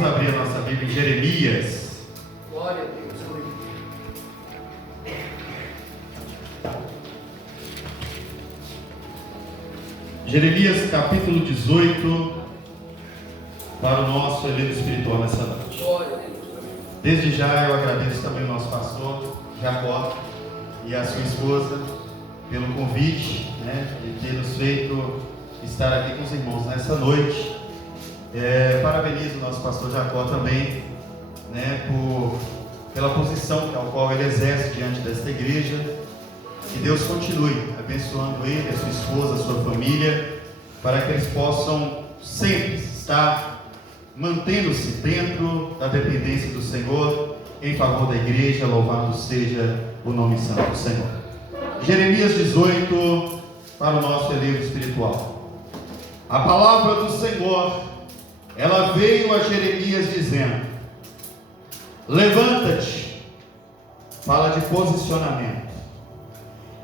Vamos abrir a nossa Bíblia em Jeremias. Glória a Deus. Jeremias capítulo 18, para o nosso eleito espiritual nessa noite. Glória a Deus. Desde já eu agradeço também ao nosso pastor Jacó e a sua esposa pelo convite, de ter nos feito estar aqui com os irmãos nessa noite. Parabenizo o nosso pastor Jacó também, pela posição ao qual ele exerce diante desta igreja. Que Deus continue abençoando ele, a sua esposa, a sua família, para que eles possam sempre estar mantendo-se dentro da dependência do Senhor, em favor da igreja. Louvado seja o nome santo do Senhor. Jeremias 18, para o nosso eleito espiritual. A palavra do Senhor, ela veio a Jeremias dizendo: levanta-te, fala de posicionamento,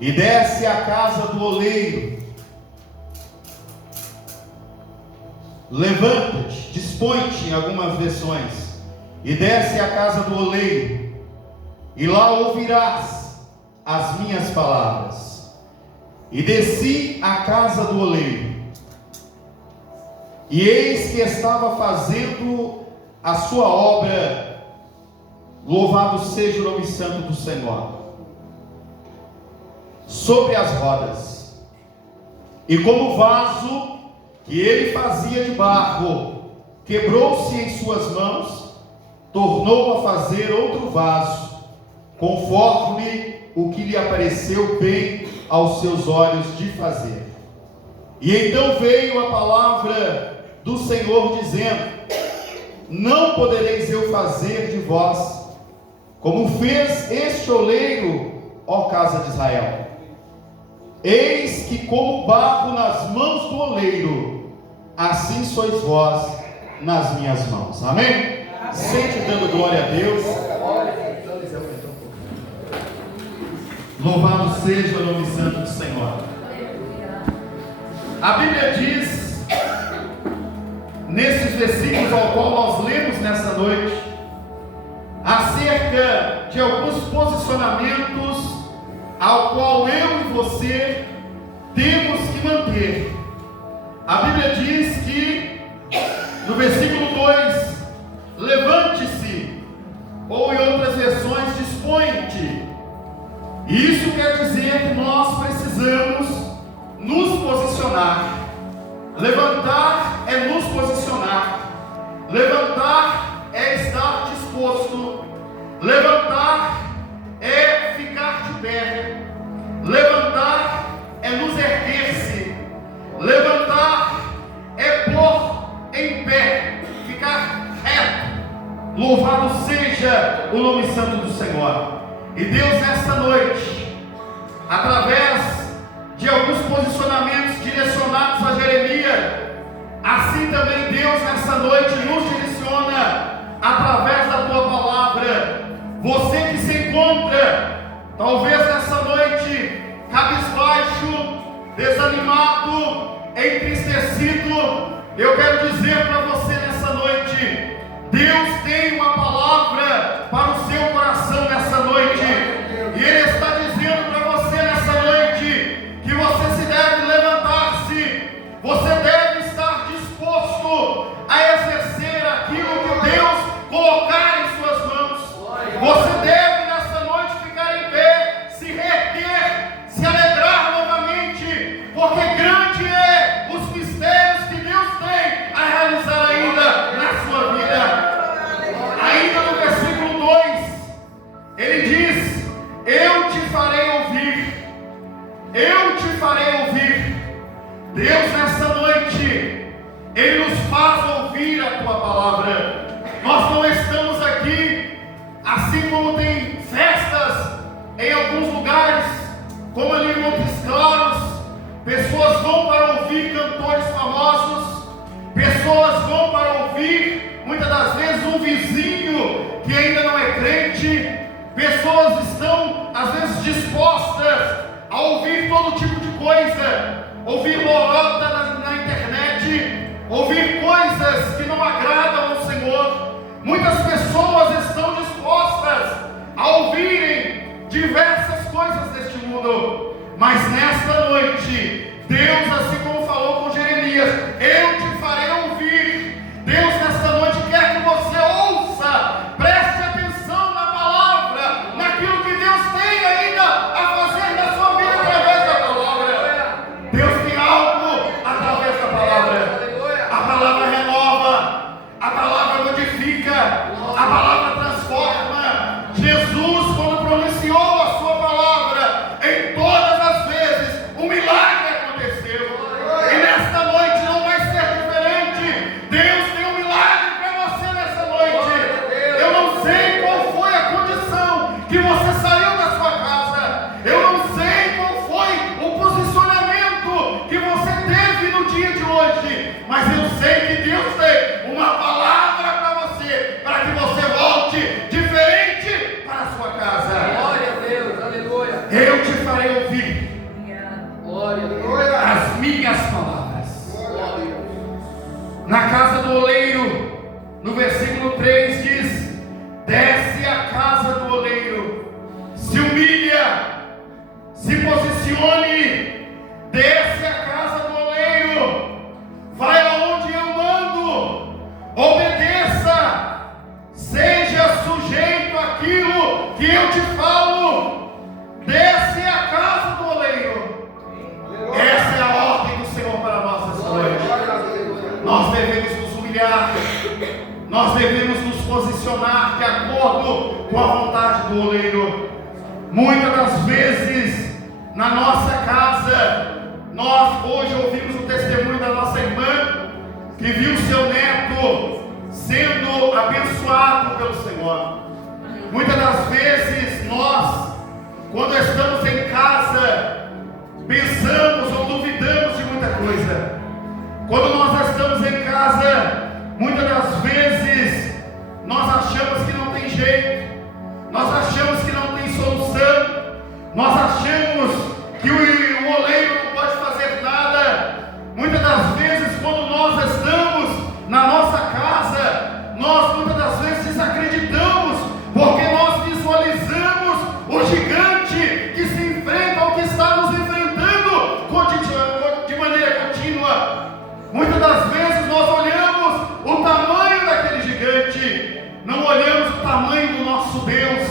e desce à casa do oleiro. Levanta-te, dispõe-te em algumas versões, e desce à casa do oleiro, e lá ouvirás as minhas palavras. E desci à casa do oleiro, e eis que estava fazendo a sua obra. Louvado seja o nome santo do Senhor. Sobre as rodas, e como vaso que ele fazia de barro, quebrou-se em suas mãos, tornou a fazer outro vaso, conforme o que lhe apareceu bem aos seus olhos de fazer. E então veio a palavra do Senhor dizendo: não podereis eu fazer de vós como fez este oleiro, ó casa de Israel. Eis que como barro nas mãos do oleiro, assim sois vós nas minhas mãos. Amém? Sente dando glória a Deus. Louvado seja o nome santo do Senhor. A Bíblia diz, nesses versículos ao qual nós lemos nessa noite, acerca de alguns posicionamentos ao qual eu e você temos que manter. A Bíblia diz que no versículo 2: levante-se, ou em outras versões, dispõe-te. Isso quer dizer que nós precisamos nos posicionar. Levantar é nos posicionar. Levantar é estar disposto. Levantar é ficar de pé. Levantar é nos erguer-se. Levantar é pôr em pé, ficar reto. Louvado seja o nome santo do Senhor. E Deus nesta noite, através de alguns posicionamentos direcionados a Jeremias, assim também Deus nessa noite nos direciona através da tua palavra. Você que se encontra talvez nessa noite cabisbaixo, desanimado, entristecido, eu quero dizer para você nessa noite: Deus tem uma palavra para o seu coração nessa noite, e Ele está dizendo para você nessa noite que você se deve levantar-se, você deve estar disposto a exercer aquilo que Deus colocar em suas mãos. Você deve nessa noite ficar em pé, se reerguer, se alegrar novamente, porque grande é os mistérios que Deus tem a realizar ainda na sua vida. Ainda no versículo 2, ele diz: eu te farei ouvir. Eu te farei ouvir. Deus nessa noite, Ele nos faz ouvir a tua palavra. Nós não estamos aqui, assim como tem festas em alguns lugares, como ali em Montes Claros, pessoas vão para ouvir cantores famosos, pessoas vão para ouvir, muitas das vezes, um vizinho que ainda não é crente. Pessoas estão, às vezes, dispostas a ouvir todo tipo de coisa, ouvir lorota na internet, ouvir coisas que não agradam ao Senhor. Obedeça, seja sujeito àquilo que eu te falo. Desce a casa do oleiro. Essa é a ordem do Senhor para nós esta noite. Nós devemos nos humilhar, nós devemos nos posicionar de acordo com a vontade do oleiro. Muitas das vezes na nossa casa, nós hoje ouvimos o testemunho da nossa irmã que viu seu neto sendo abençoado pelo Senhor. Muitas das vezes nós, quando estamos em casa, pensamos ou duvidamos de muita coisa. Quando nós estamos em casa, muitas das vezes nós achamos que não tem jeito, nós achamos que não tem solução, nós achamos que o oleiro não pode fazer nada. Muitas das vezes, quando nós estamos na nossa casa, nós muitas das vezes desacreditamos, porque nós visualizamos o gigante que se enfrenta ou que está nos enfrentando de maneira contínua. Muitas das vezes nós olhamos o tamanho daquele gigante, não olhamos o tamanho do nosso Deus.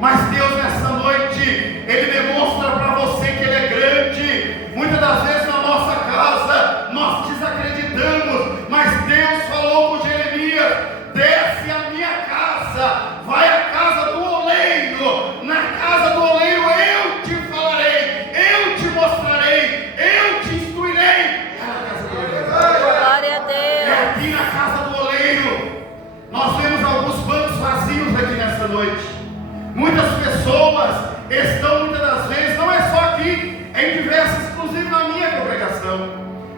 Mas Deus, nessa noite, Ele demonstra para você que Ele é grande. Muitas das vezes na nossa casa nós desacreditamos, mas Deus falou com Jeremias: desce a minha casa, vai à casa do oleiro. Na casa do oleiro eu te falarei, eu te mostrarei, eu te instruirei. Glória a Deus. É aqui na casa do oleiro. Nós vemos alguns bancos vazios aqui nessa noite. Muitas pessoas estão, muitas das vezes, não é só aqui, é em diversas, inclusive na minha congregação.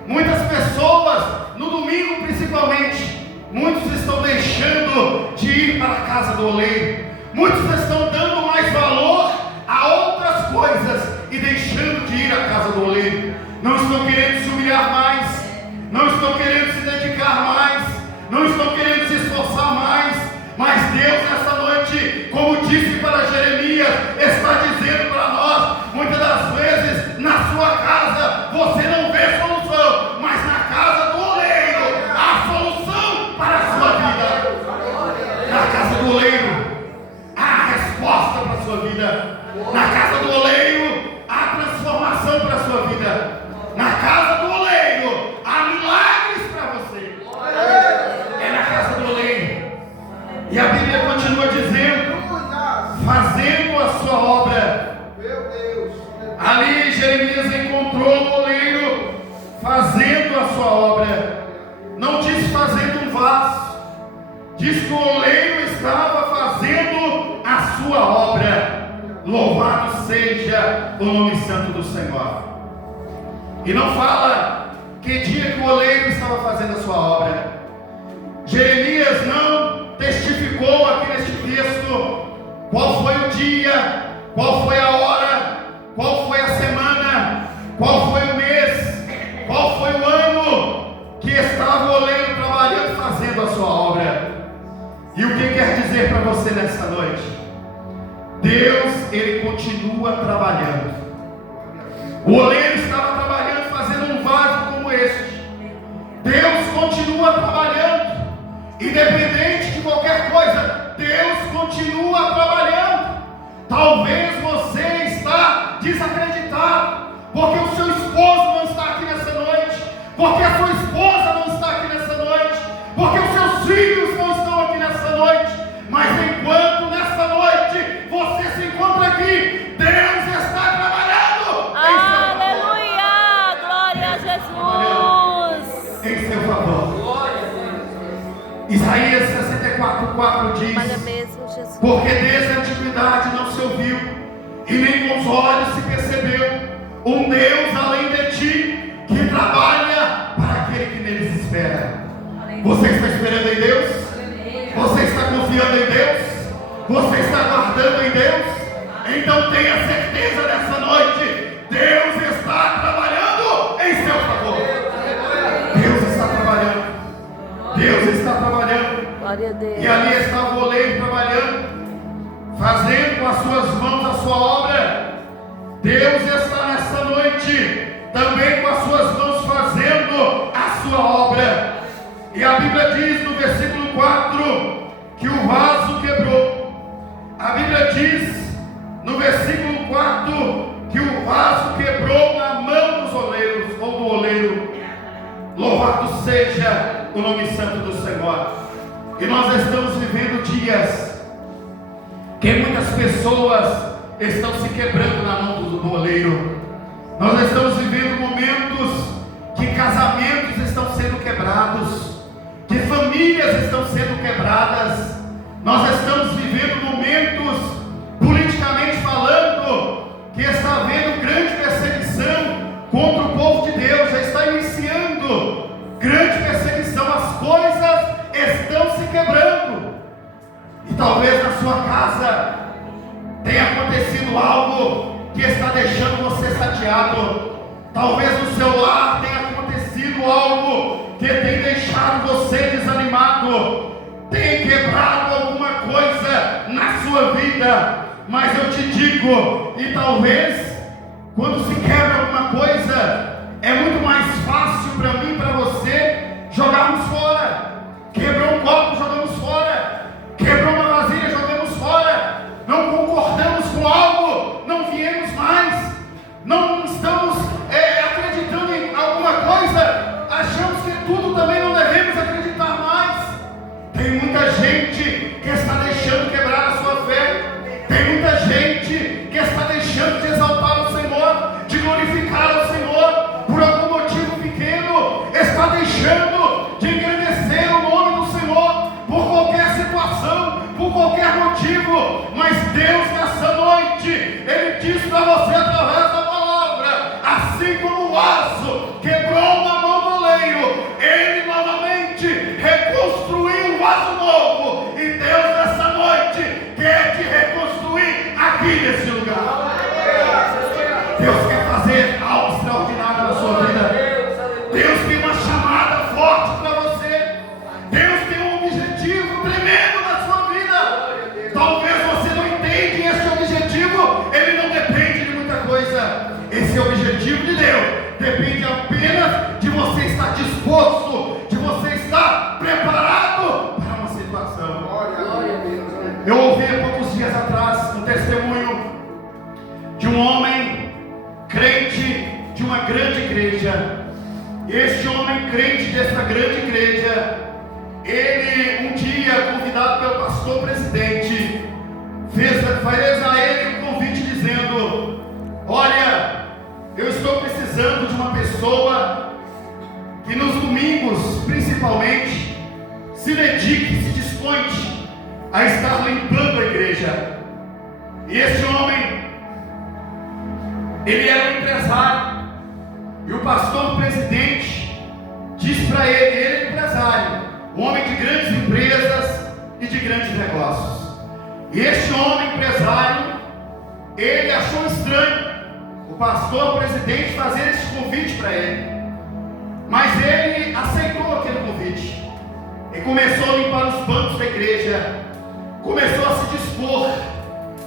Muitas pessoas, no domingo principalmente, muitos estão deixando de ir para a casa do oleiro. Muitos estão dando mais valor a outras coisas e deixando de ir à casa do oleiro. Não estão querendo se humilhar mais, não estão querendo se dedicar mais, não estão querendo se esforçar mais. Mas Deus, nessa noite, como disse para Jeremias, está dizendo para nós: muitas das vezes na sua casa você não vê solução, mas na casa do oleiro há solução para a sua vida. Na casa do oleiro há resposta para a sua vida. Na casa do oleiro há transformação para a sua vida. Na casa do oleiro há milagres para você. É na casa do oleiro. E a Bíblia continua dizendo: fazendo a sua obra. Ali Jeremias encontrou o oleiro fazendo a sua obra. Não diz fazendo um vaso, diz que o oleiro estava fazendo a sua obra. Louvado seja o nome santo do Senhor. E não fala que dia que o oleiro estava fazendo a sua obra. Jeremias não testificou aqui neste texto qual foi o dia, qual foi a hora, qual foi a semana, qual foi o mês, qual foi o ano que estava o oleiro trabalhando, fazendo a sua obra. E o que quer dizer para você nessa noite? Deus, Ele continua trabalhando. O oleiro estava trabalhando, fazendo um vaso como este. Deus continua trabalhando. Independente de qualquer coisa, Deus continua trabalhando. Talvez você está desacreditado, porque o seu esposo não está aqui nessa noite, porque a sua esposa não está aqui nessa noite, porque os seus filhos não estão aqui nessa noite. Mas enquanto nessa noite você se encontra aqui, Deus está trabalhando. Aleluia! Glória a Jesus! Em seu favor. Isaías 64:4 diz: Olha mesmo, Jesus. porque desde a antiguidade não se ouviu, e nem com os olhos se percebeu, um Deus além de ti, que trabalha para aquele que neles espera. Você está esperando em Deus? Você está confiando em Deus? Você está guardando em Deus? Então tenha certeza nessa noite, Deus está trabalhando em seu favor. Deus está trabalhando. Deus está trabalhando. Glória a Deus. E ali estava o oleiro trabalhando, fazendo com as suas mãos a sua obra. Deus está nessa noite com as suas mãos fazendo a sua obra. E a Bíblia diz no versículo E nós estamos vivendo dias que muitas pessoas estão se quebrando na mão do oleiro. Nós estamos vivendo momentos que casamentos estão sendo quebrados, que famílias estão sendo quebradas. Nós estamos vivendo momentos, politicamente falando, que está havendo grande perseguição contra o povo de Deus. Já está iniciando grande perseguição, as coisas estão se quebrando. E talvez na sua casa tenha acontecido algo que está deixando você chateado. Talvez no seu lar tenha acontecido algo que tem deixado você desanimado, tem quebrado alguma coisa na sua vida. Mas eu te digo, e talvez quando se quebra alguma coisa, é muito mais fácil para mim e para você jogarmos fora. Quebrou um copo, jogamos fora. Quebrou uma vasilha, jogamos fora. Não concordamos com algo, não viemos mais. Não estamos acreditando em alguma coisa, achamos que tudo também não devemos acreditar mais. Tem muita gente que está deixando quebrar a sua fé. Tem muita gente que está deixando de exaltar o Senhor, de glorificar o Senhor por algum motivo pequeno. Está deixando de engrandecer o nome do Senhor por qualquer situação, por qualquer motivo. Mas Deus nessa noite, Ele diz para você através da palavra: assim como o aço quebrou na mão do oleiro, Ele novamente reconstruiu o vaso novo. E Deus nessa noite quer te reconstruir aqui nesse lugar. Deus quer fazer algo extraordinário na sua vida. Deus tem uma chamada forte para você. Deus tem um objetivo tremendo na sua vida. Talvez você não entenda esse objetivo. Ele não depende de muita coisa. Esse objetivo de Deus depende apenas de você estar disposto, de você estar preparado para uma situação. Eu ouvi há poucos dias atrás um testemunho de um homem crente de uma grande igreja. Este homem crente dessa grande igreja, ele um dia, convidado pelo pastor presidente, fez a ele um convite dizendo: olha, eu estou precisando de uma pessoa que nos domingos, principalmente, se dedique, se desponte a estar limpando a igreja. E esse homem, ele era um empresário, e o pastor presidente disse para ele: ele é empresário, um homem de grandes empresas e de grandes negócios. E este homem empresário, ele achou estranho o pastor presidente fazer esse convite para ele, mas ele aceitou aquele convite e começou a limpar os bancos da igreja, começou a se dispor,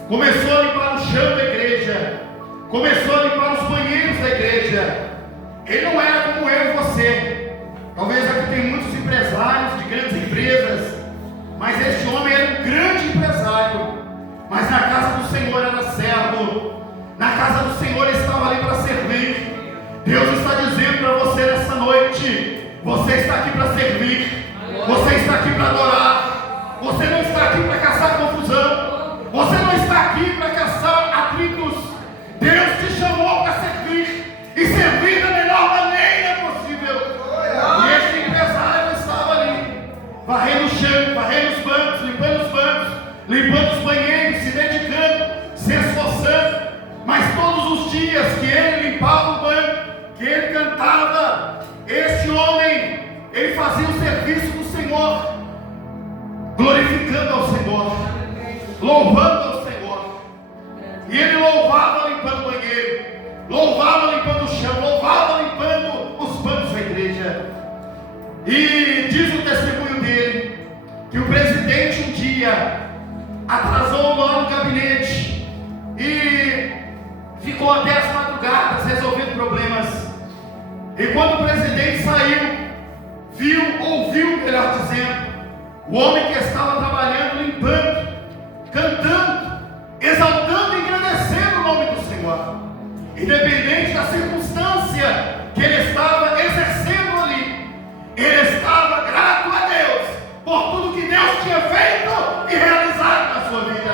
começou a limpar o chão da igreja, começou a limpar os banheiros da igreja. Ele não era como eu e você. Talvez aqui tem muitos empresários de grandes empresas, mas este homem era um grande empresário, mas na casa do Senhor era servo. Na casa do Senhor ele estava ali para servir. Deus está dizendo para você nessa noite: você está aqui para servir, você está aqui para adorar, você não está aqui para caçar confusão, você não está aqui para caçar atritos. Deus te chamou para servir, e servir da melhor maneira possível. E este empresário estava ali, varrendo o chão, varrendo os bancos, limpando os banheiros, se dedicando, se esforçando. Mas todos os dias que ele limpava o banco, que ele cantava, este homem, ele fazia o serviço do Senhor, glorificando ao Senhor, louvando ao Senhor. E ele louvava limpando o banheiro, louvava limpando o chão, louvava limpando os bancos da igreja. E diz o testemunho dele que o presidente um dia atrasou lá no gabinete e ficou até as madrugadas resolvendo problemas. E quando o presidente saiu, ouviu, melhor dizendo, o homem que estava trabalhando, limpando, cantando, exaltando e engrandecendo o nome do Senhor, independente da circunstância que ele estava exercendo ali. Ele estava grato a Deus por tudo que que Deus tinha feito e realizado na sua vida.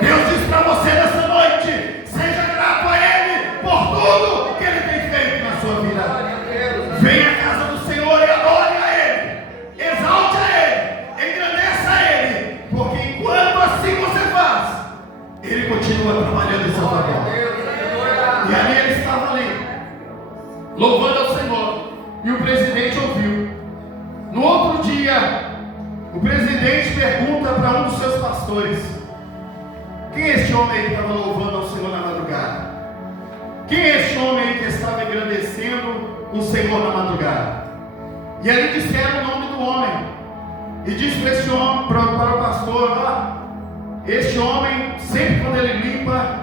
Deus diz para você nessa noite: seja grato a Ele por tudo que Ele tem feito na sua vida. Venha à casa do Senhor e adore a Ele, exalte a Ele, engrandeça a Ele, porque enquanto assim você faz, Ele continua trabalhando em seu favor. E ali ele estava ali, louvando ao Senhor, e o presidente ouviu. No outro dia, o presidente pergunta para um dos seus pastores: quem é este homem aí que estava louvando ao Senhor na madrugada? Quem é este homem aí que estava agradecendo o Senhor na madrugada? E ali disseram o nome do homem, e disse para esse homem, para o pastor: este homem, sempre quando ele limpa,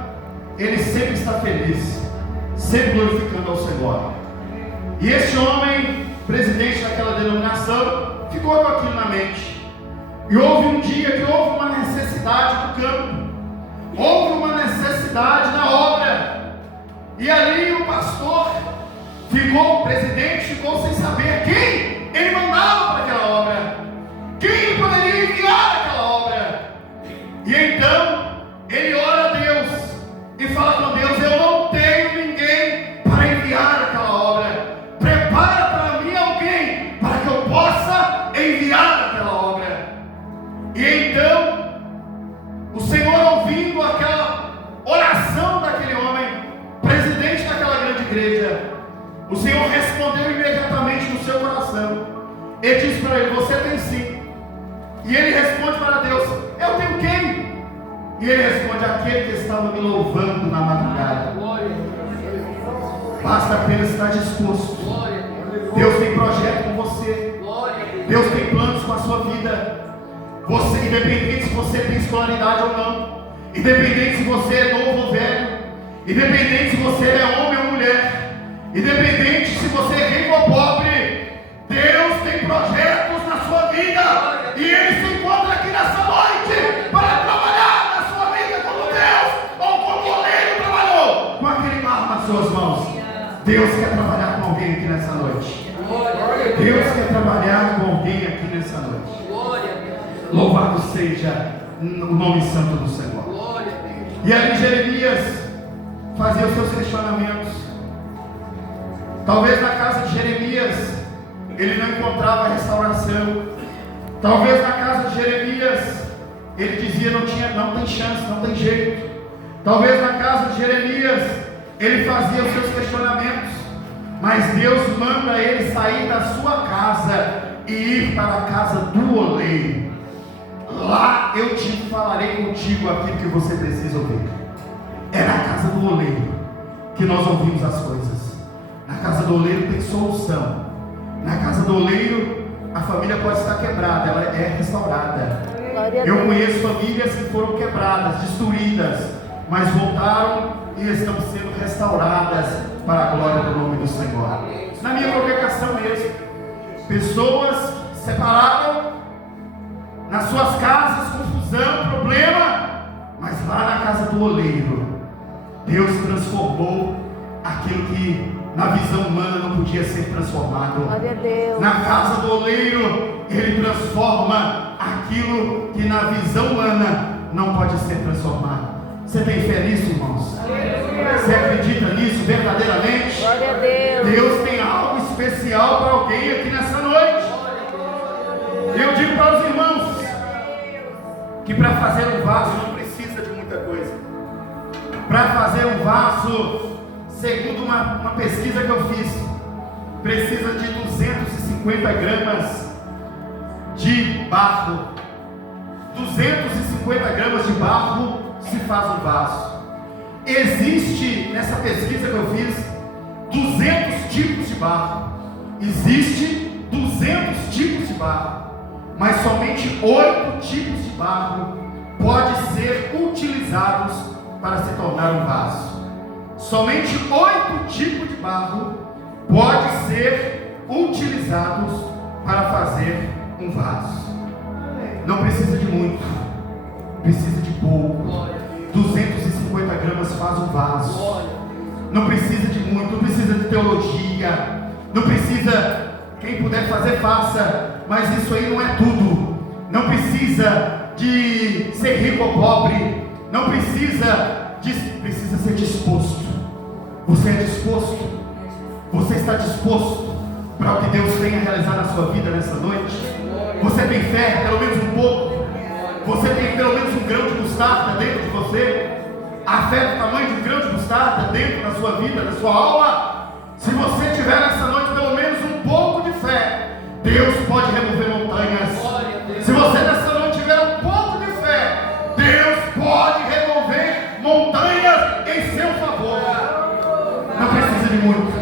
ele sempre está feliz, sempre glorificando ao Senhor. E este homem, presidente daquela denominação, ficou com aquilo na mente. E houve um dia que houve uma necessidade no campo, houve uma necessidade na obra, e ali o pastor ficou, o presidente ficou sem saber quem ele mandava para aquela obra, quem ele poderia enviar aquela obra. E então ele ora a Deus e fala com Deus: eu não tenho ninguém para enviar aquela obra, prepara para mim alguém para que eu possa enviar aquela obra. E então o Senhor, ouvindo aquela oração daquele homem, presidente daquela grande igreja, o Senhor respondeu imediatamente no seu coração. Ele disse para ele: você tem sim. E ele responde para Deus: eu tenho quem? E ele responde: aquele que estava me louvando na madrugada. Basta apenas estar disposto. Deus tem projeto com você. Deus tem planos com a sua vida. Você, independente se você tem escolaridade ou não, independente se você é novo ou velho, independente se você é homem ou mulher, independente se você é rico ou pobre, Deus tem projetos na sua vida. E Ele se encontra aqui nessa noite para trabalhar na sua vida como Deus, ou como o oleiro trabalhou com aquele barro nas suas mãos. Deus quer trabalhar com alguém aqui nessa noite. Deus quer trabalhar com alguém aqui nessa noite. Louvado seja o nome santo do Senhor. E ali Jeremias fazia os seus questionamentos. Talvez na casa de Jeremias ele não encontrava restauração. Talvez na casa de Jeremias ele dizia: não tem chance, não tem jeito. Talvez na casa de Jeremias ele fazia os seus questionamentos. Mas Deus manda ele sair da sua casa e ir para a casa do oleiro. Lá eu te falarei contigo aquilo que você precisa ouvir. É na casa do oleiro que nós ouvimos as coisas. Na casa do oleiro tem solução. Na casa do oleiro a família pode estar quebrada, ela é restaurada. Eu conheço famílias que foram quebradas, destruídas, mas voltaram e estão sendo restauradas para a glória do nome do Senhor. Na minha congregação mesmo, pessoas se separaram, nas suas casas, confusão, problema, mas lá na casa do oleiro, Deus transformou aquilo que na visão humana não podia ser transformado. Glória a Deus. Na casa do oleiro, Ele transforma aquilo que na visão humana não pode ser transformado. Você tem fé nisso, irmãos? Você acredita nisso verdadeiramente? Glória a Deus. Deus tem algo especial para alguém aqui nessa noite. Eu digo para os irmãos que para fazer um vaso não precisa de muita coisa. Para fazer um vaso, segundo uma pesquisa que eu fiz, precisa de 250 gramas de barro. 250 gramas de barro se faz um vaso. Existe, nessa pesquisa que eu fiz, 200 tipos de barro. Existe 200 tipos de barro, mas somente 8 tipos de barro podem ser utilizados para se tornar um vaso. Somente 8 tipos de barro podem ser utilizados para fazer um vaso. Não precisa de muito, precisa de pouco. 250 gramas faz um vaso. Não precisa de muito, não precisa de teologia, não precisa, quem puder fazer, faça, mas isso aí não é tudo. precisa de ser rico ou pobre, não precisa ser disposto. Você é disposto? Você está disposto para o que Deus tem a realizar na sua vida nessa noite? Você tem fé, pelo menos um pouco? Você tem pelo menos um grão de mostarda dentro de você? A fé do tamanho de um grão de mostarda dentro da sua vida, da sua alma? Se você tiver nessa noite pelo menos um pouco de fé, Deus pode remover montanhas. Se você nessa noite tiver um pouco de fé, Deus pode remover montanhas em seu favor. Não precisa de muito.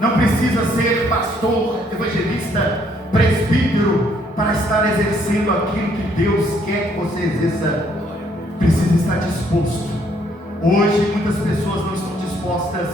Não precisa ser pastor, evangelista, presbítero para estar exercendo aquilo que Deus quer que você exerça. Precisa estar disposto. Hoje muitas pessoas não estão dispostas.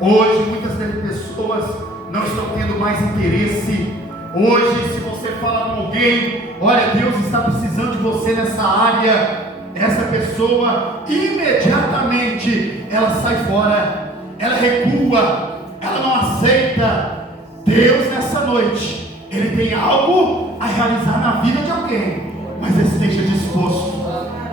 Hoje muitas pessoas não estão tendo mais interesse. Hoje, se você fala com alguém, olha, Deus está precisando de você nessa área, essa pessoa imediatamente ela sai fora, ela recua, ela não aceita. Deus nessa noite, Ele tem algo a realizar na vida de alguém, mas esteja disposto.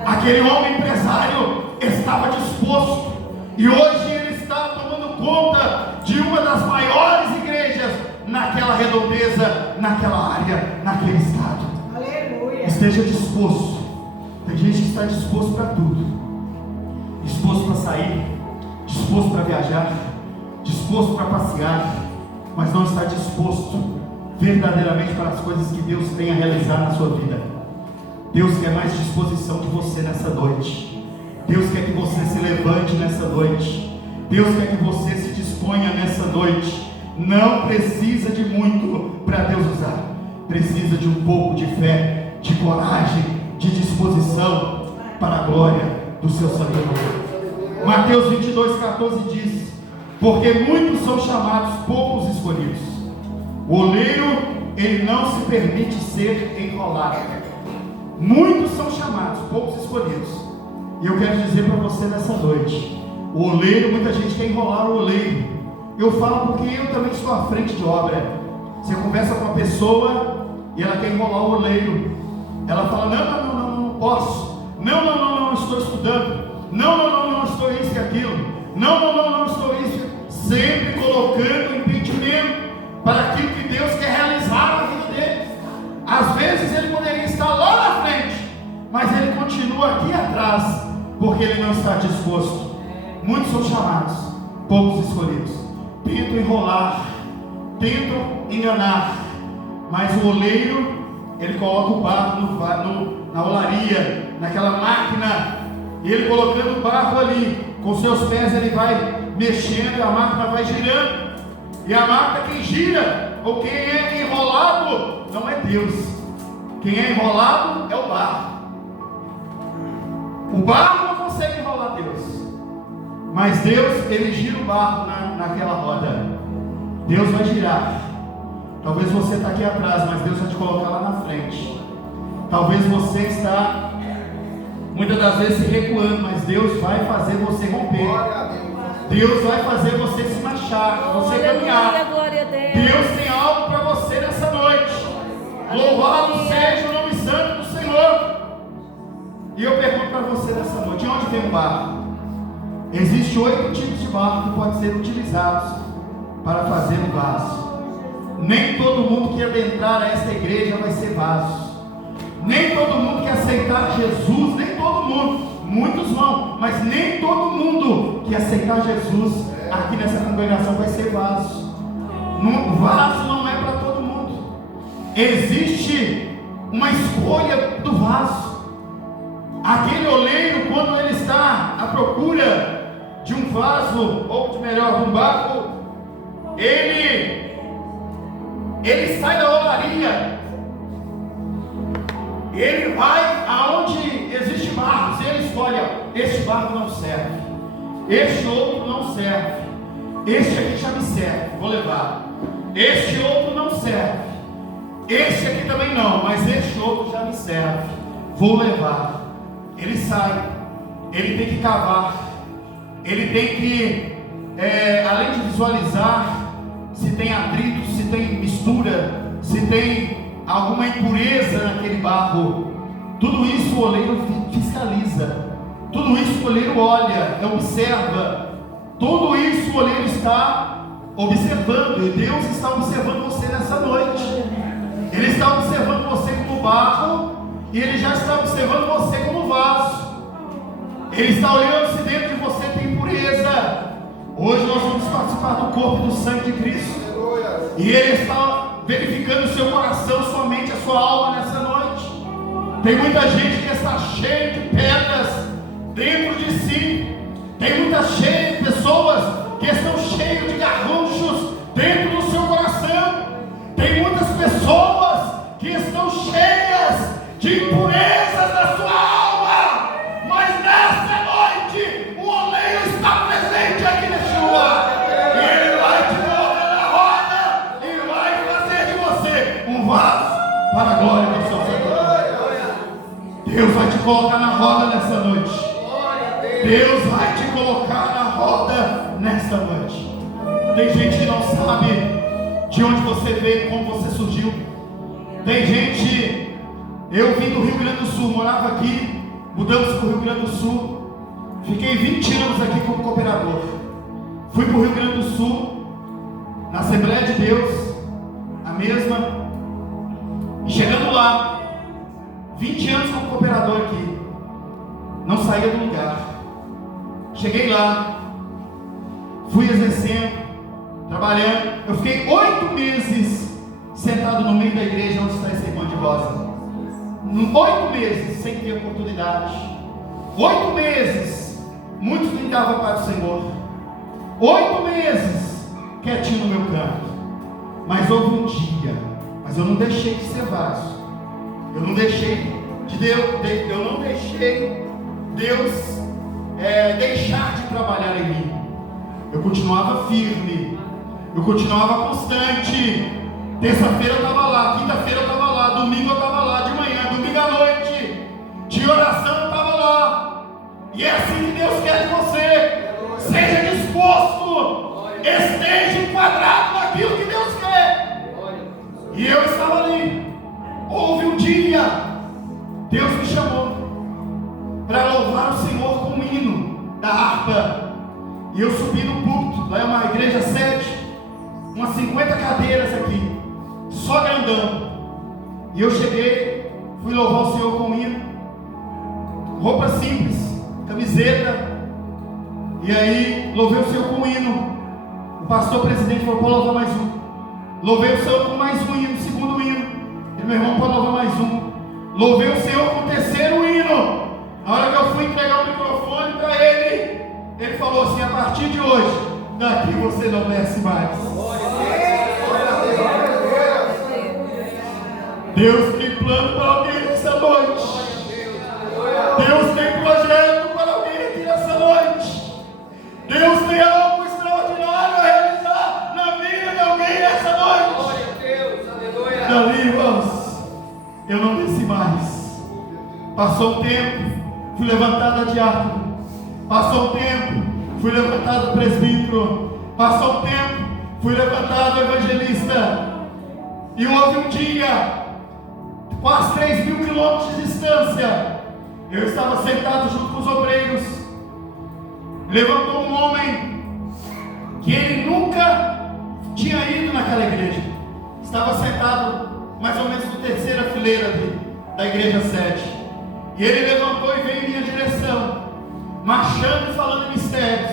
Aquele homem empresário estava disposto, e hoje ele está tomando conta de uma das maiores igrejas naquela redondeza, naquela área, naquele estado. Aleluia. Esteja disposto. Tem gente que está disposto para tudo, disposto para sair, disposto para viajar, disposto para passear, mas não está disposto verdadeiramente para as coisas que Deus tem a realizar na sua vida. Deus quer mais disposição de você nessa noite. Deus quer que você se levante nessa noite. Deus quer que você se disponha nessa noite. Não precisa de muito para Deus usar. Precisa de um pouco de fé, de coragem, de disposição para a glória do seu santo nome. Mateus 22:14 diz: porque muitos são chamados, poucos escolhidos. O oleiro, ele não se permite ser enrolado. Muitos são chamados, poucos escolhidos. E eu quero dizer para você nessa noite: o oleiro, muita gente quer enrolar o oleiro. Eu falo porque eu também estou à frente de obra. Você conversa com uma pessoa e ela quer enrolar o oleiro. Ela fala: não posso. Não, estou estudando. Não, estou isso e aquilo. Não, estou isso. Sempre colocando impedimento para aquilo que Deus quer realizar na vida dele. Às vezes ele poderia estar lá na frente, mas ele continua aqui atrás, porque ele não está disposto. Muitos são chamados, poucos escolhidos. Tentam enrolar, tentam enganar, mas o oleiro, ele coloca o barro na olaria, naquela máquina, e ele colocando o barro ali, com seus pés ele vai mexendo, a máquina vai girando, e a máquina, quem gira, ou quem é enrolado, não é Deus. Quem é enrolado é o barro. O barro não consegue enrolar Deus, mas Deus, ele gira o barro naquela roda. Deus vai girar. Talvez você está aqui atrás, mas Deus vai te colocar lá na frente. Talvez você está muitas das vezes se recuando, mas Deus vai fazer você romper. Deus vai fazer você se marchar, você caminhar. Deus tem algo para você nessa noite. Louvado seja o nome santo do Senhor. E eu pergunto para você nessa noite: de onde vem o barro? Existem 8 tipos de barro que podem ser utilizados para fazer um vaso. Nem todo mundo que adentrar a esta igreja vai ser vaso. Nem todo mundo que aceitar Jesus, nem todo mundo, muitos vão, mas nem todo mundo que aceitar Jesus aqui nessa congregação vai ser vaso. Vaso não é para todo mundo. Existe uma escolha do vaso. Aquele oleiro, quando ele está à procura de um vaso, ou de melhor, de um barro, ele sai da olaria, ele vai aonde existe barros, ele escolhe: este barro não serve, este outro não serve, este aqui já me serve, vou levar, este outro não serve, este aqui também não, mas este outro já me serve, vou levar. Ele sai, ele tem que cavar, ele tem que, além de visualizar se tem atrito, se tem mistura, se tem alguma impureza naquele barro, tudo isso o oleiro fiscaliza, tudo isso o oleiro olha, observa, tudo isso o oleiro está observando, e Deus está observando você nessa noite. Ele está observando você como barro, e Ele já está observando você como vaso. Ele está olhando se dentro de você tem impureza. Hoje nós vamos participar do corpo e do sangue de Cristo, e Ele está verificando o seu coração, sua mente, a sua alma nessa noite. Tem muita gente que está cheia de pedras dentro de si. Tem muitas pessoas que estão cheias de garranchos dentro do seu coração. Tem muitas pessoas que estão cheias de impurezas na sua alma. Mas nessa noite o oleiro está presente aqui neste lugar. E Ele vai te colocar na roda e vai fazer de você um vaso para a glória do seu Senhor. Deus vai te colocar na roda nessa noite. Deus vai te colocar na roda nesta noite. Tem gente que não sabe de onde você veio, como você surgiu. Tem gente, eu vim do Rio Grande do Sul, morava aqui, mudamos para o Rio Grande do Sul, fiquei 20 anos aqui como cooperador. Fui para o Rio Grande do Sul, na Assembleia de Deus, a mesma, e chegando lá, 20 anos como cooperador aqui, não saía do lugar. Cheguei lá, fui exercendo, trabalhando. Eu fiquei 8 meses sentado no meio da igreja onde está esse irmão de rosa. 8 meses sem ter oportunidade. 8 meses, muitos nem davam para o Senhor. 8 meses quietinho no meu canto. Mas houve um dia, mas eu não deixei de ser vaso. Eu não deixei de Deus, eu não deixei Deus deixar de trabalhar em mim. Eu continuava firme, eu continuava constante. Terça-feira eu estava lá, quinta-feira eu estava lá, domingo eu estava lá, de manhã, domingo à noite, de oração eu estava lá. E é assim que Deus quer de você. Seja disposto, esteja enquadrado naquilo que Deus quer. E eu estava ali. Houve um dia, Deus me chamou para louvar o Senhor com um hino da harpa. E eu subi no púlpito, lá é uma igreja sede, umas 50 cadeiras aqui, só grandão. E eu cheguei, fui louvar o Senhor com um hino, roupa simples, camiseta. E aí, louvei o Senhor com um hino. O pastor presidente falou: pode louvar mais um. Louvei o Senhor com mais um hino, segundo hino. E meu irmão, pode louvar mais um. Louvei o Senhor com o terceiro hino. Na hora que eu fui entregar o microfone para ele, ele falou assim: a partir de hoje, daqui você não desce mais. Deus tem plano para alguém nessa noite. Deus tem projeto para alguém aqui nessa noite. Deus tem algo extraordinário a realizar na vida de alguém nessa noite. Dali, irmãos, eu não desci mais. Passou um tempo, fui levantado a diácono. Passou um tempo, fui levantado presbítero. Passou um tempo, fui levantado evangelista. E houve um dia, quase 3.000 quilômetros de distância, eu estava sentado junto com os obreiros. Levantou um homem que ele nunca tinha ido naquela igreja. Estava sentado mais ou menos na terceira fileira da igreja sede. E ele levantou e veio em minha direção, marchando e falando em mistérios.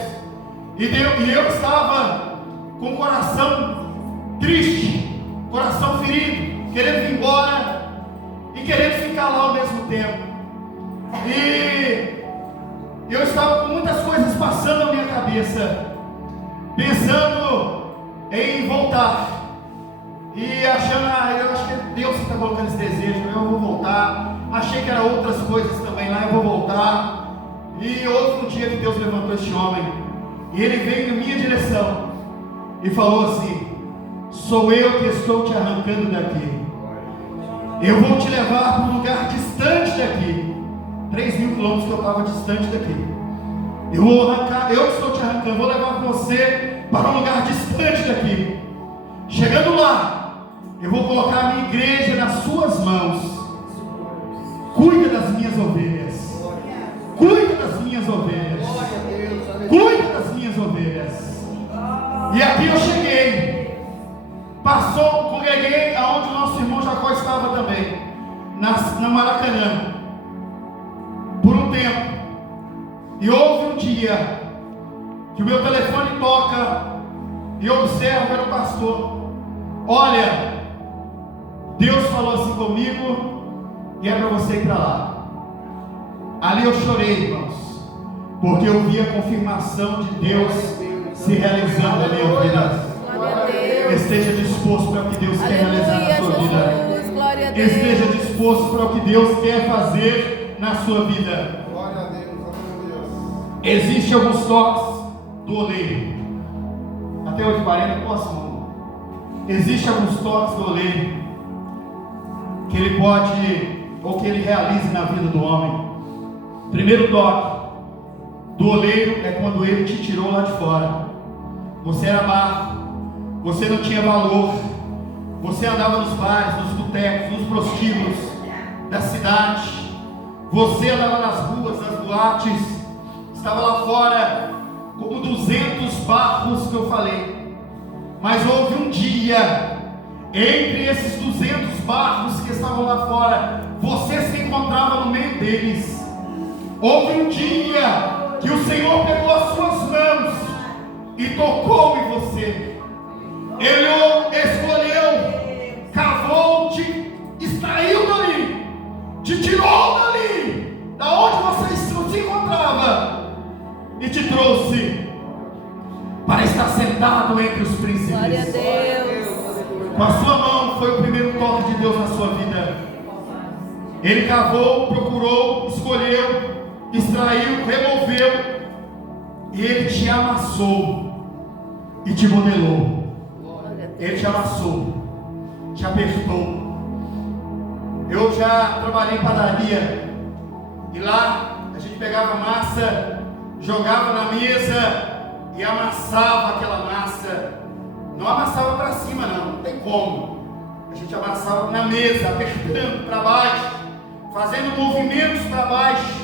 E eu estava com o coração triste, coração ferido, querendo ir embora e querendo ficar lá ao mesmo tempo. E eu estava com muitas coisas passando na minha cabeça, pensando em voltar. E achando, eu acho que é Deus que está colocando esse desejo, eu vou voltar. Achei que eram outras coisas também lá, eu vou voltar. E houve um dia que Deus levantou este homem, e ele veio em minha direção e falou assim: sou eu que estou te arrancando daqui. Eu vou te levar para um lugar distante daqui. 3.000 quilômetros que eu estava distante daqui. Eu vou arrancar, eu estou te arrancando, vou levar você para um lugar distante daqui. Chegando lá, Eu vou colocar a minha igreja nas suas mãos. Cuida das minhas ovelhas. Cuida das minhas ovelhas. Cuida das minhas ovelhas. E aqui eu cheguei. Passou, congreguei aonde o nosso irmão Jacó estava também, na Maracanã, por um tempo. E houve um dia que o meu telefone toca e eu observo, era o pastor. Olha, Deus falou assim comigo e é para você ir para lá. Ali eu chorei, irmãos, porque eu vi a confirmação de Deus se realizando na minha vida. Esteja disposto para o que Deus quer realizar na sua vida. Esteja disposto para o que Deus quer fazer na sua vida. Existem alguns toques do oleiro. Até 8h40 posso. Existem alguns toques do oleiro que ele pode, ou que ele realize na vida do homem. Primeiro toque do oleiro é quando ele te tirou lá de fora. Você era barro, você não tinha valor, você andava nos bares, nos botecos, nos prostíbulos da cidade, você andava nas ruas, nas boates, estava lá fora como 200 barros que eu falei. Mas houve um dia, entre esses 200 barros que estavam lá fora, você se encontrava no meio deles. Houve um dia que o Senhor pegou as suas mãos e tocou em você. Ele escolheu, cavou, te extraiu dali, te tirou dali, da onde você se encontrava, e te trouxe para estar sentado entre os príncipes. Glória a Deus. Com a sua mão foi o primeiro toque de Deus na sua vida. Ele cavou, procurou, escolheu, extraiu, removeu, e ele te amassou e te modelou. Ele te amassou, te apertou. Eu já trabalhei em padaria, e lá a gente pegava massa, jogava na mesa e amassava aquela massa. Não amassava para cima, não tem como. A gente amassava na mesa, apertando para baixo, fazendo movimentos para baixo,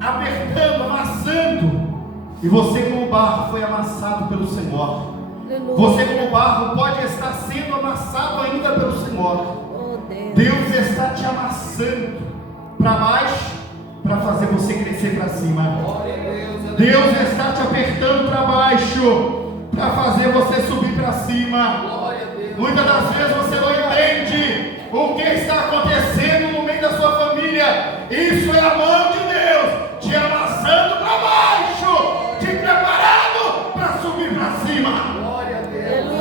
apertando, amassando. E você, como barro, foi amassado pelo Senhor. Você, como barro, pode estar sendo amassado ainda pelo Senhor. Deus está te amassando para baixo, para fazer você crescer para cima. Deus está te apertando para baixo, para fazer você subir para cima. Muitas das vezes você não entende o que está acontecendo no meio da sua família. Isso é a mão de Deus te amassando para baixo, te preparando para subir para cima.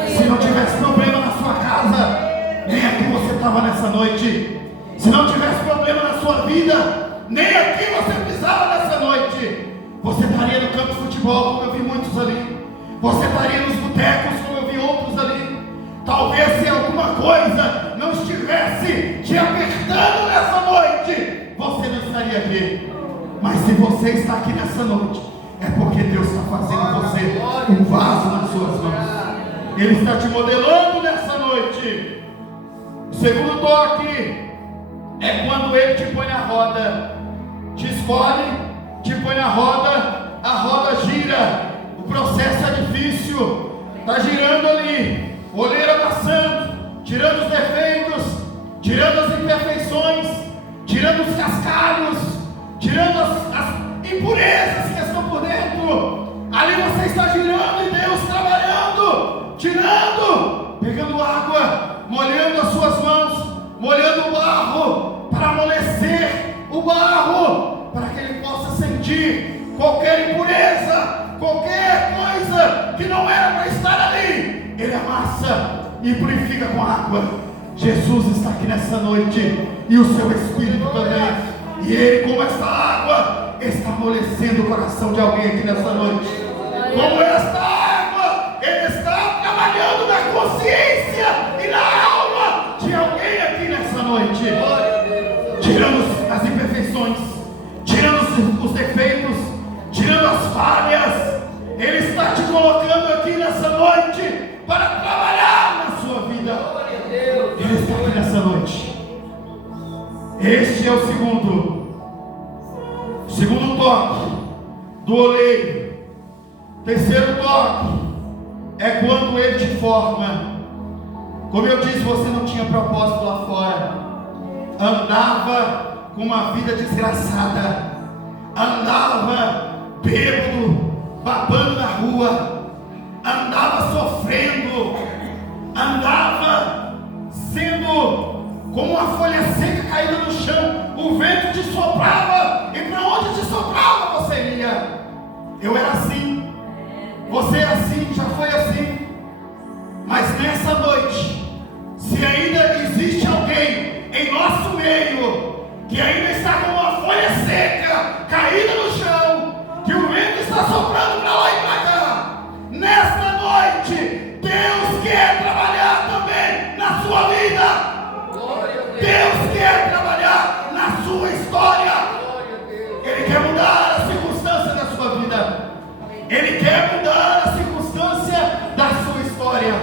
Se não tivesse problema na sua casa, nem aqui você estava nessa noite. Se não tivesse problema na sua vida, nem aqui você pisava nessa noite. Você estaria no campo de futebol, como eu vi muitos ali. Você estaria nos botecos, como eu vi outros ali. Talvez se alguma coisa não estivesse te apertando nessa noite, você não estaria aqui. Mas se você está aqui nessa noite, é porque Deus está fazendo você um vaso nas suas mãos. Ele está te modelando nessa noite. O segundo toque é quando Ele te põe na roda. Te escolhe, te põe na roda, a roda gira. O processo é difícil, está girando ali, o oleiro amassando, tirando os defeitos, tirando as imperfeições, tirando os cascalhos, tirando as impurezas que estão por dentro. Ali você está girando e Deus trabalhando, tirando, pegando água, molhando as suas mãos, molhando o barro, para amolecer o barro, para que ele possa sentir qualquer impureza, qualquer coisa que não era para estar ali. Ele amassa e purifica com água. Jesus está aqui nessa noite, e o seu Espírito também. E Ele, como esta água, está amolecendo o coração de alguém aqui nessa noite. Como esta água, Ele está trabalhando na consciência e na alma de alguém aqui nessa noite, tirando as imperfeições, tirando os defeitos, tirando as falhas. Ele está te colocando aqui nessa noite para trabalhar na sua vida. nessa noite. Este é o segundo toque do oleiro. Terceiro toque é quando ele te forma. Como eu disse, você não tinha propósito lá fora, andava com uma vida desgraçada, andava bêbado, babando na rua, andava sofrendo, andava sendo como uma folha seca caída no chão. O vento te soprava, e para onde te soprava você ia. Eu era assim, você é assim, já foi assim. Mas nessa noite, se ainda existe alguém em nosso meio que ainda está com uma folha seca caída no chão, que o vento está soprando para lá e para cá, nesta noite Deus quer trabalhar também na sua vida. Deus quer trabalhar na sua história. Ele quer mudar a circunstância da sua vida. Ele quer mudar a circunstância da sua história.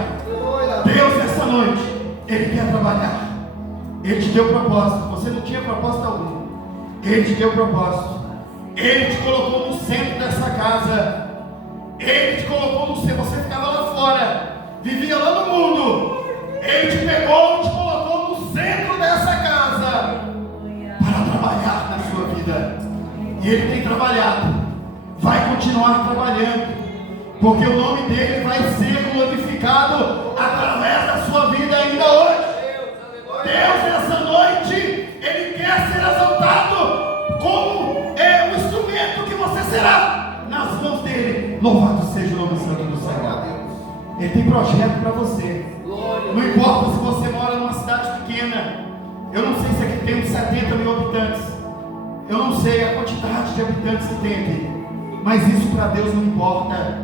Deus, nessa noite, Ele quer trabalhar. Ele te deu propósito. Você não tinha propósito algum. Ele te deu propósito. Ele te colocou no centro dessa casa. Ele te colocou no centro. Você ficava lá fora, vivia lá no mundo. Ele te pegou e te colocou no centro dessa casa para trabalhar na sua vida. E Ele tem trabalhado, vai continuar trabalhando, porque o nome dEle vai ser glorificado através da sua vida ainda hoje. Deus, nessa noite, Ele quer ser exaltado como o instrumento que você será nas mãos dEle. Louvado seja o nome santo do Senhor. Ele tem projeto para você. Não importa se você mora numa cidade pequena. Eu não sei se aqui tem uns 70 mil habitantes. Eu não sei a quantidade de habitantes que tem aqui, mas isso para Deus não importa.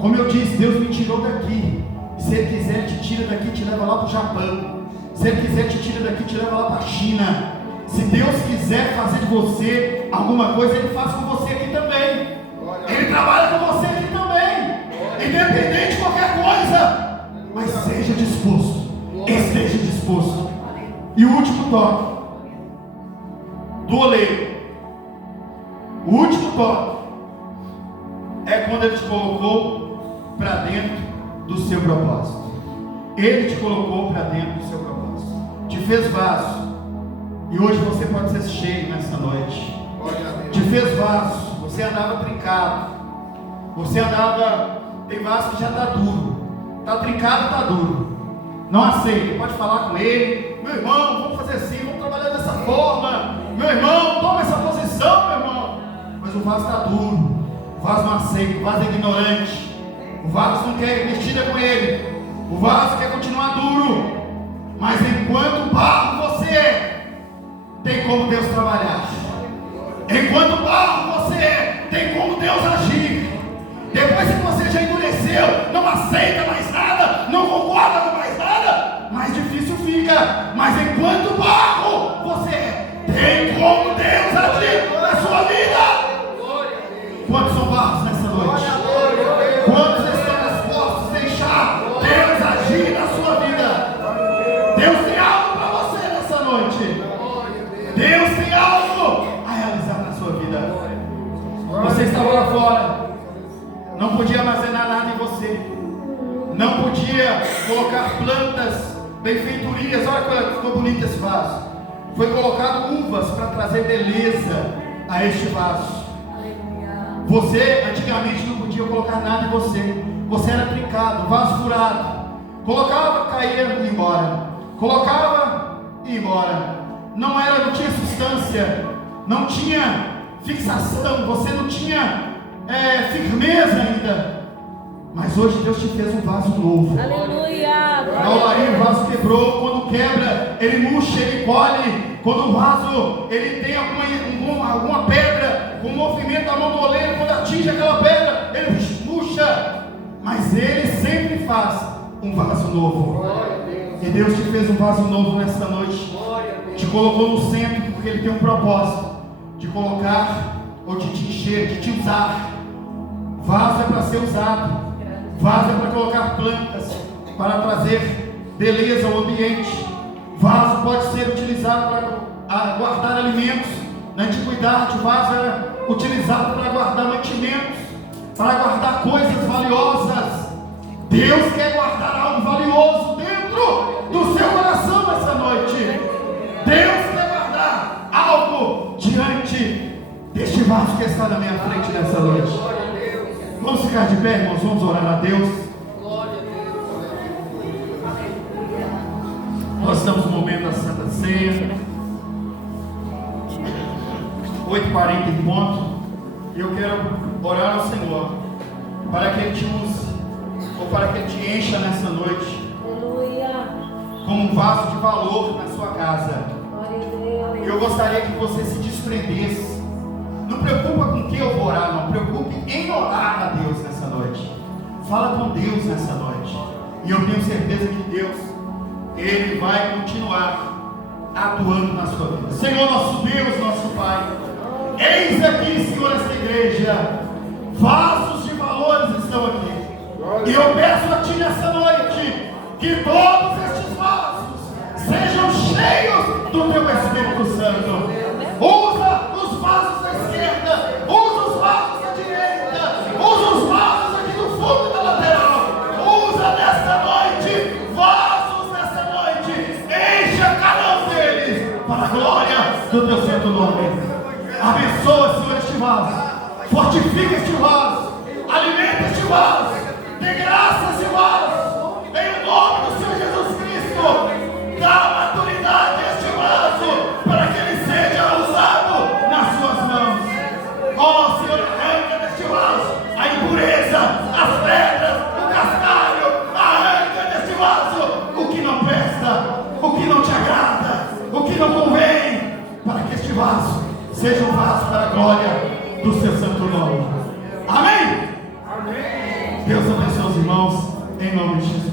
Como eu disse, Deus me tirou daqui. Se Ele quiser, Ele te tira daqui e te leva lá para o Japão. Se Ele quiser, te tira daqui e te leva lá para a China. Se Deus quiser fazer de você alguma coisa, Ele faz com você aqui também. Ele trabalha com você aqui também, independente de qualquer coisa. Mas seja disposto, esteja disposto. E o último toque do oleiro, o último toque é quando Ele te colocou para dentro do seu propósito. Ele te colocou para dentro do seu propósito, te fez vaso, e hoje você pode ser cheio nessa noite. Te fez vaso, você andava trincado, você andava, tem vaso que já está duro, está trincado, está duro, não aceita. Pode falar com ele: meu irmão, vamos fazer assim, vamos trabalhar dessa forma, meu irmão, toma essa posição, meu irmão. Mas o vaso está duro, o vaso não aceita, o vaso é ignorante, o vaso não quer mexida com ele, o vaso quer continuar duro. Mas enquanto barro você é, tem como Deus trabalhar. Enquanto barro você é, tem como Deus agir. Depois que você já endureceu, não aceita mais nada, não concorda com mais nada, mais difícil fica. Mas enquanto barro você é, tem como Deus agir na sua vida. Quantos são barros nessa noite? Quantos estão dispostos a deixar Deus agir na sua vida? Deus tem algo para você nessa noite. Deus tem algo a realizar na sua vida. Você estava lá fora, não podia armazenar nada em você, não podia colocar plantas, benfeitorias. Olha como ficou bonito esse vaso. Foi colocado uvas para trazer beleza a este vaso. Você antigamente não podia colocar nada em você. Você era trincado, vaso furado. Colocava, caía e ia embora. Colocava e ia embora. Não tinha substância, não tinha fixação, você não tinha firmeza ainda. Mas hoje Deus te fez um vaso novo. Aleluia! Na olaria o vaso quebrou. Quando quebra, ele murcha, ele colhe. Quando o vaso ele tem alguma pedra, com o movimento da mão do oleiro, quando atinge aquela pedra, ele murcha. Mas ele sempre faz um vaso novo. E Deus te fez um vaso novo nesta noite. Te colocou no centro porque Ele tem um propósito de colocar ou de te encher, de te usar. Vaso é para ser usado. Vaso é para colocar plantas, para trazer beleza ao ambiente. Vaso pode ser utilizado para guardar alimentos. Na antiguidade, o vaso era utilizado para guardar mantimentos, para guardar coisas valiosas. Deus quer guardar algo valioso dentro do seu coração nessa noite. Deus quer guardar algo diante deste vaso que está na minha frente nessa noite. Vamos ficar de pé, irmãos, vamos orar a Deus. Nós estamos no momento da Santa Ceia, 8h40 em ponto, e eu quero orar ao Senhor para que Ele te use, ou para que Ele te encha nessa noite, como um vaso de valor na sua casa. E eu gostaria que você se desprendesse. Não preocupa com quem eu vou orar, não. Preocupe em orar a Deus nessa noite. Fala com Deus nessa noite. E eu tenho certeza que Deus, Ele vai continuar atuando na sua vida. Senhor, nosso Deus, nosso Pai, eis aqui, Senhor, esta igreja. Vasos de valores estão aqui. E eu peço a Ti nessa noite que todos estes vasos sejam cheios do Teu Espírito Santo. Usa os vasos da esquerda, usa os vasos da direita, usa os vasos aqui do fundo e da lateral. Usa nesta noite, vasos nessa noite, encha cada um deles para a glória do Teu santo nome. Abençoa, Senhor, este vaso, fortifica este vaso, alimenta este vaso, dê graça a este vaso, em nome do Senhor Jesus Cristo. Dá maturidade a este vaso para que ele seja usado nas suas mãos. Ó Senhor, arranca deste vaso a impureza, as pedras, o cascalho. Arranca deste vaso o que não presta, o que não te agrada, o que não convém, para que este vaso seja um vaso para a glória do seu santo nome. Amém? Amém. Deus abençoe os irmãos, em nome de Jesus.